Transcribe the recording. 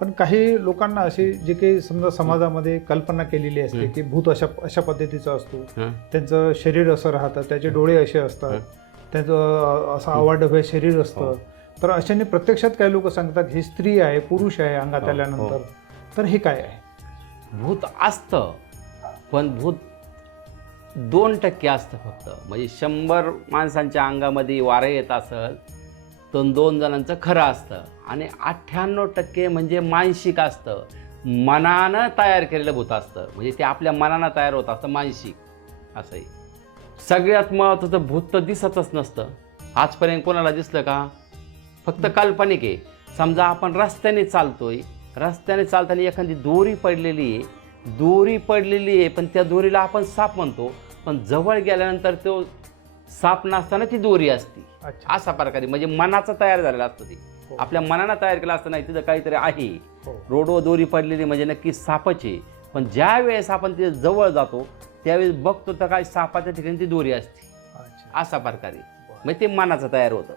पण काही लोकांना अशी जे काही समजा समाजामध्ये कल्पना केलेली असते. की भूत अशा अशा पद्धतीचा असतो. त्यांचं शरीर असं राहतं त्याचे डोळे असे असतात. त्यांचं असं आवाडभय शरीर असतं हो. तर अशाने प्रत्यक्षात काही लोक सांगतात ही स्त्री आहे पुरुष आहे अंगात हो, आल्यानंतर हो. तर हे काय आहे भूत असतं पण भूत दोन टक्के असतं फक्त म्हणजे शंभर माणसांच्या अंगामध्ये वारं येत असेल तर दोन जणांचं खरं असतं. आणि अठ्ठ्याण्णव टक्के म्हणजे मानसिक असतं. मनानं तयार केलेलं भूत असतं. म्हणजे ते आपल्या मनानं तयार होत असतं मानसिक. असंही. सगळ्यात महत्त्वाचं भूत तर दिसतच नसतं. आजपर्यंत कोणाला दिसलं का? फक्त काल्पनिक आहे. समजा आपण रस्त्याने चालतोय. रस्त्याने चालताना एखादी दोरी पडलेली आहे. दोरी पडलेली आहे पण त्या दोरीला आपण साप म्हणतो. पण जवळ गेल्यानंतर तो साप नसताना ती दोरी असती. अच्छा. असा प्रकारे म्हणजे मनाचं तयार झालेलं असतं ते. हो. आपल्या मनानं तयार केलं असतं नाही तिथं काहीतरी आहे. हो. रोडवर दोरी पडलेली म्हणजे नक्की सापच आहे. पण ज्या वेळेस आपण तिथे जवळ जातो त्यावेळेस बघतो तर काय सापाच्या ठिकाणी ती दोरी असते. अच्छा. असा प्रकारे. म्हणजे ते मनाचं तयार होतं.